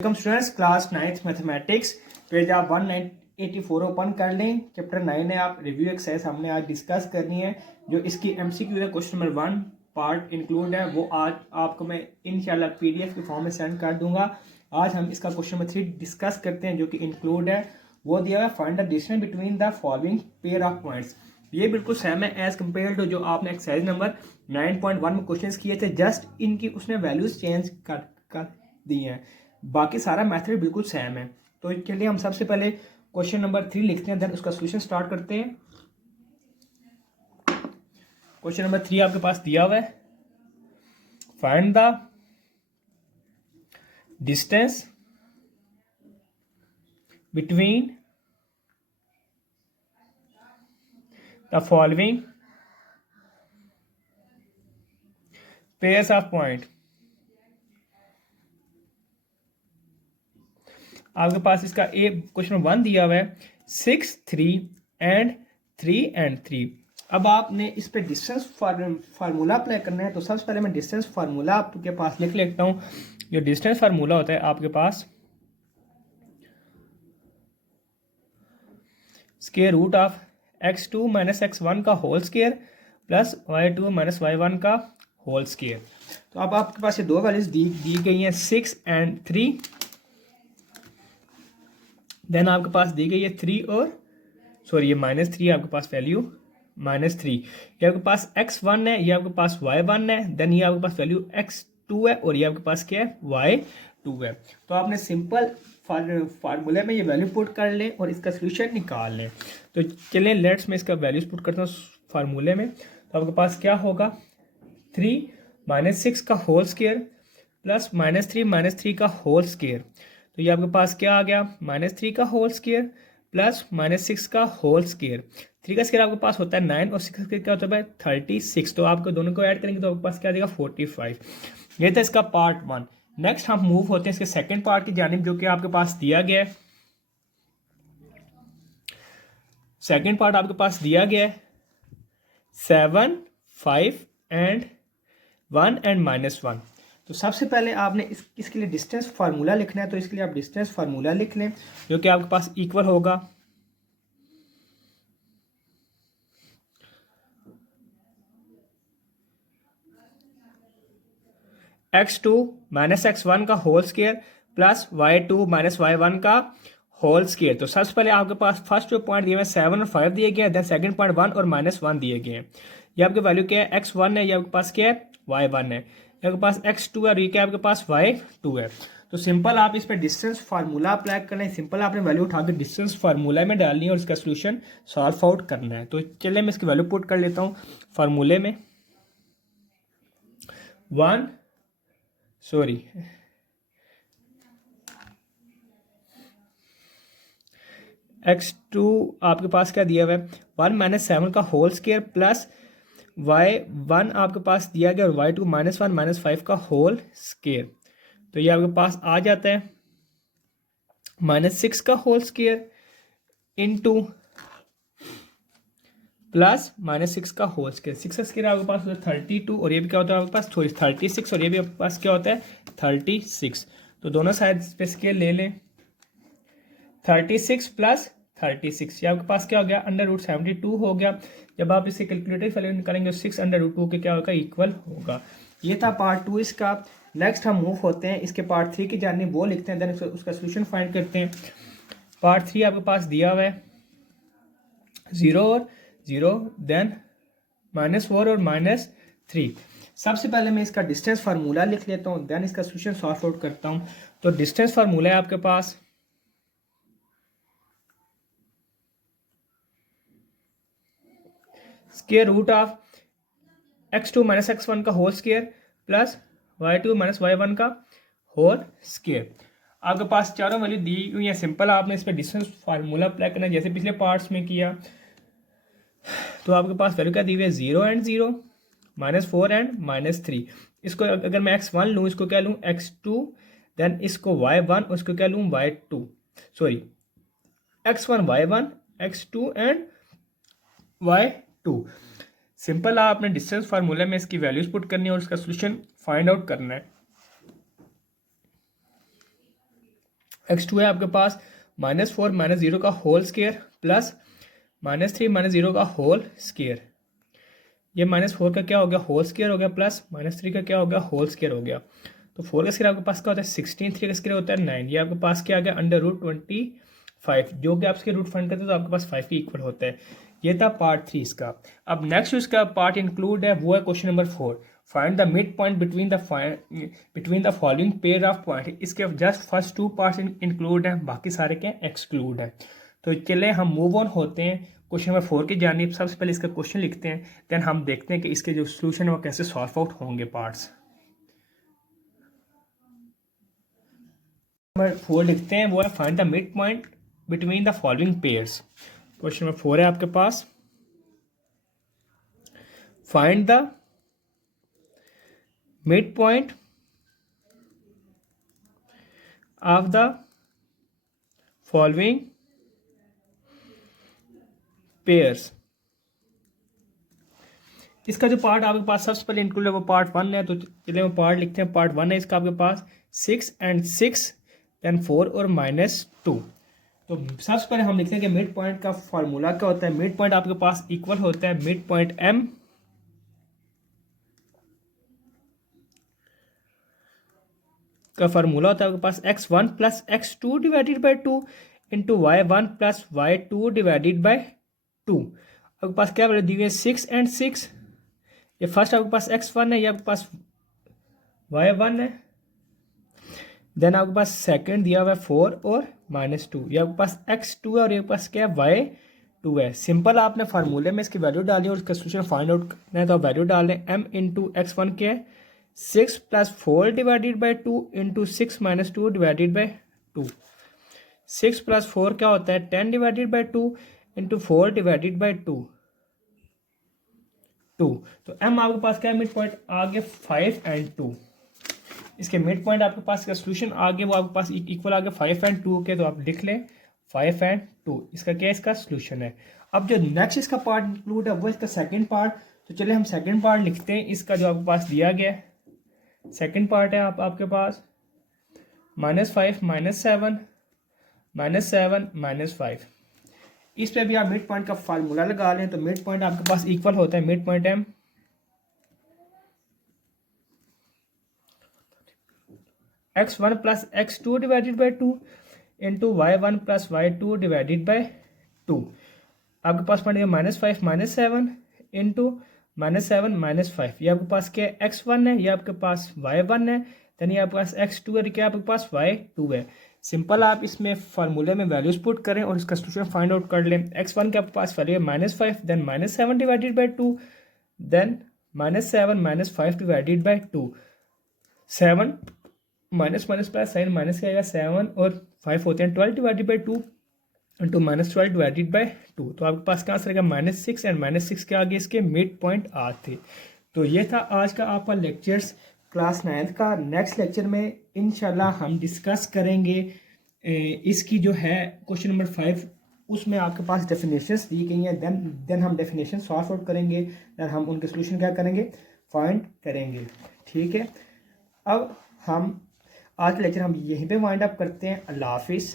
Welcome students, class 9th mathematics page आप 184 open कर लें। चैप्टर 9 है, आप रिव्यू एक्सरसाइज हमने आज डिस्कस करनी है। जो इसकी एमसीक्यू है, क्वेश्चन नंबर 1 पार्ट इंक्लूड है, वो आज आपको मैं इंशाल्लाह पीडीएफ के फॉर्म में सेंड कर दूंगा। आज हम इसका क्वेश्चन नंबर 3 डिस्कस करते हैं, जो कि इंक्लूड है। वो दिया है find the distance between the following pair of points. ये बिल्कुल सेम है एज कम्पेयर टू जो आपने एक्सरसाइज नंबर 9.1 में क्वेश्चन किए थे, जस्ट इनकी उसने वैल्यूज चेंज कर दी हैं। बाकी सारा मेथड बिल्कुल सेम है। तो इसके लिए हम सबसे पहले क्वेश्चन नंबर 3 लिखते हैं, देन उसका सॉल्यूशन स्टार्ट करते हैं। क्वेश्चन नंबर 3 आपके पास दिया हुआ है, find the distance between the following pairs of point. आपके पास इसका ए क्वेश्चन 1 दिया हुआ है 6, 3 एंड 3 एंड 3। अब आपने इस पे डिस्टेंस फार्मूला अप्लाई करना है। तो सबसे पहले मैं डिस्टेंस फार्मूला आपके पास लिख लेता हूँ। जो डिस्टेंस फार्मूला होता है आपके पास, square root of x2 minus x1 का whole square plus y2 minus y1 का होल स्क्वायर। तो अब आपके पास ये दो वैल्यूज दी गई हैं, 6 एंड 3। देन आपके पास दी गई है 3 और सॉरी ये -3 आपके पास वैल्यू -3। ये आपके पास x1 है, ये आपके पास y1 है, देन ये आपके पास वैल्यू x2 है और ये आपके पास क्या है y2 है। तो आपने सिंपल फार्मूले में ये वैल्यू पुट कर लें और इसका सोल्यूशन निकाल लें। तो चलें लेट्स मैं इसका वैल्यूज पुट करता हूँ फार्मूले में। तो आपके पास क्या होगा, 3 -6 का होल स्क्वायर प्लस -3 का होल स्क्वायर। तो ये आपके पास क्या आ गया, -3 का होल स्क्वायर प्लस -6 का होल स्क्वायर। 3 का स्क्वायर आपके पास होता है 9 और 6 का स्क्वायर क्या होता है 36। तो आपको दोनों को ऐड करेंगे तो आपके पास क्या देगा 45। ये था इसका पार्ट 1। नेक्स्ट हम मूव होते हैं इसके सेकंड पार्ट की जानिब, जो कि आपके पास दिया गया है। सेकंड पार्ट आपके पास दिया गया है 7, 5 एंड 1 एंड -1। तो सबसे पहले आपने इसके लिए डिस्टेंस फार्मूला लिखना है। तो इसके लिए आप डिस्टेंस फार्मूला लिख लें, जो कि आपके पास इक्वल होगा x2 माइनस x1 का whole square plus y2 minus y1 का होल स्क्वायर। तो सबसे पहले आपके पास फर्स्ट जो पॉइंट दिए हुए 7 और 5 दिए गए हैं, देन सेकंड पॉइंट 1 और -1 दिए गए हैं। ये आपकी वैल्यू क्या है, x1 है, ये आपके पास क्या है y1 है, ये आपके पास x2 है और ये क्या आपके पास y2 है। तो सिंपल आप इस पर डिस्टेंस फार्मूला अप्लाई करना है। सिंपल आपने वैल्यू उठा के डिस्टेंस फार्मूला में डालनी है और इसका सोल्यूशन सॉल्व आउट करना है। तो चलिए मैं इसकी वैल्यू पुट कर लेता हूँ फार्मूले में। x2 आपके पास क्या दिया हुआ है 1 - 7 का होल स्क्वायर प्लस y1 आपके पास दिया गया और y2 -1 - 5 का होल स्क्वायर। तो ये आपके पास आ जाता है -6 का होल स्क्वायर इंटू प्लस -6 का होल स्क्वायर। 6 का स्क्वायर आपके पास होता है 32 और ये भी क्या होता है आपके पास 36 और ये भी आपके पास क्या होता है 36। तो दोनों साइड पे स्क्वायर ले लें, 36 प्लस 36 ये आपके पास क्या हो गया √72 हो गया। जब आप इसे कैलकुलेटर वैल्यू निकालेंगे 6√2 के क्या होगा इक्वल होगा। ये था पार्ट 2 इसका। नेक्स्ट हम मूव होते हैं इसके पार्ट 3 की जानिब, वो लिखते हैं, देन उसका सोल्यूशन फाइंड करते हैं। पार्ट 3 आपके पास दिया हुआ है 0 और 0, देन -4 और -3। सबसे पहले मैं इसका डिस्टेंस फार्मूला लिख लेता हूँ, देन इसका सोल्यूशन सॉल्व आउट करता हूँ। तो डिस्टेंस फार्मूला है आपके पास square root of x2 minus x1 का whole square plus y2 minus y1 का होल स्क्वायर। आपके पास चारों वैल्यू दी हुई है। सिंपल आपने इस पर डिस्टेंस फार्मूला अप्लाई करना है जैसे पिछले पार्ट्स में किया। तो आपके पास वैल्यू क्या दी हुई है 0 एंड 0, -4 एंड -3। इसको अगर मैं x1 लूँ, इसको क्या लूँ x2, देन इसको y1, उसको क्या लूँ y2, sorry x1 y1, x2 and y2। Simple आपने डिस्टेंस फार्मूले में इसकी वैल्यूज पुट करनी है और इसका सोल्यूशन फाइंड आउट करना है। x2 है आपके पास -4 -0 का होल स्केयर प्लस -3 -0 का होल स्केयर। ये -4 का क्या हो गया, होल स्केयर हो गया, प्लस -3 का क्या हो गया, होल स्केयर हो गया। तो 4 का स्केयर आपके पास क्या होता है 16, 3 का स्केयर होता है 9। ये आपके पास क्या आ गया √25, जो कि आप इसके रूट फाइंड करते हैं तो आपके पास 5 के इक्वल होता है। ये था पार्ट 3 इसका। अब नेक्स्ट इसका पार्ट इंक्लूड है, वो है question number 4, find the mid point between the following pair of point. इसके जस्ट फर्स्ट 2 पार्ट्स इंक्लूड हैं, बाकी सारे क्या एक्सक्लूड हैं। तो चले हम मूव ऑन होते हैं क्वेश्चन नंबर 4 की जानिब। सबसे पहले इसका क्वेश्चन लिखते हैं, देन हम देखते हैं कि इसके जो सोल्यूशन है वो कैसे सॉल्व आउट होंगे पार्ट्स। नंबर 4 लिखते हैं, वो है find the mid point between the following pairs. Question number 4 है आपके पास, find the mid point of the following pairs. इसका जो पार्ट आपके पास सबसे पहले इंक्लूड है वो पार्ट 1 है। तो चलिए वो पार्ट लिखते हैं। पार्ट 1 है इसका आपके पास 6 and 6 देन 4 और -2। तो सबसे पहले हम लिखते हैं कि मिड पॉइंट का फार्मूला क्या होता है। मिड पॉइंट आपके पास इक्वल होता है मिड पॉइंट m का फार्मूला होता है आपके पास x1 plus x2 divided by 2 into y1 plus y2 divided by 2। आपके पास क्या वैल्यू दी हुई है 6 and 6। ये फर्स्ट आपके पास x1 है, ये आपके पास y1 है। देन आपके पास सेकंड दिया हुआ है 4 और -2। ये आपके पास x2 है और ये पास क्या है y2 है। सिंपल आपने फार्मूले में इसकी वैल्यू डाली और इसका सोल्यूशन फाइंड आउट करना है तो आप वैल्यू डाल लें। m इंटू x1 क्या है 6 plus 4 divided by 2 into 6 -2 divided by 2। 6 plus 4 क्या होता है 10 divided by 2 into 4 divided by 2। तो m आपके पास क्या है मिड पॉइंट आ गया 5 and 2। इसके मिड पॉइंट आपके पास का सोल्यूशन आ गया वो आपके पास इक्वल आ गया 5 and 2 के। तो आप लिख लें 5 and 2 इसका क्या इसका सोल्यूशन है। अब जो नेक्स्ट इसका पार्ट इंक्लूड है वो इसका सेकंड पार्ट। तो चलिए हम सेकंड पार्ट लिखते हैं। इसका जो आपके पास दिया गया है सेकंड पार्ट है आपके पास -5 -7 -5। इस पे भी आप मिड पॉइंट का फार्मूला लगा लें। तो मिड पॉइंट आपके पास इक्वल होता है mid point m x1 plus x2 divided by 2 into y1 plus y2 divided by 2। आपके पास पॉइंट -5 -7 इंटू -7 -5। ये आपके पास क्या है x1 है, ये आपके पास y1 है, देन ये आपके पास x2 है, क्या आपके पास y2 है। सिंपल आप इसमें फार्मूले में वैल्यूज पुट करें और इसका सोल्यूशन फाइंड आउट कर लें। x1 के आपके पास वैल्यू है -5 then -7 divided by 2 then -7 -5 divided by 2। 7 minus plus sign minus क्या आएगा 7 और 5 होते हैं 12 divided by 2 into -12 divided by 2। तो आपके पास क्या आंसर रहेगा -6 एंड -6 के आगे इसके मिड पॉइंट आ थे। तो ये था आज का आपका लेक्चर्स क्लास 9th का। नेक्स्ट लेक्चर में इंशाल्लाह हम डिस्कस करेंगे इसकी जो है क्वेश्चन नंबर 5, उसमें आपके पास डेफिनेशंस दी गई हैं। देन हम डेफिनेशन सॉल्व आउट करेंगे, देन हम उनके सोल्यूशन क्या करेंगे फाइंड करेंगे। ठीक है, अब हम आज का लेक्चर हम यहीं पे वाइंड अप करते हैं। अल्लाह हाफिज़।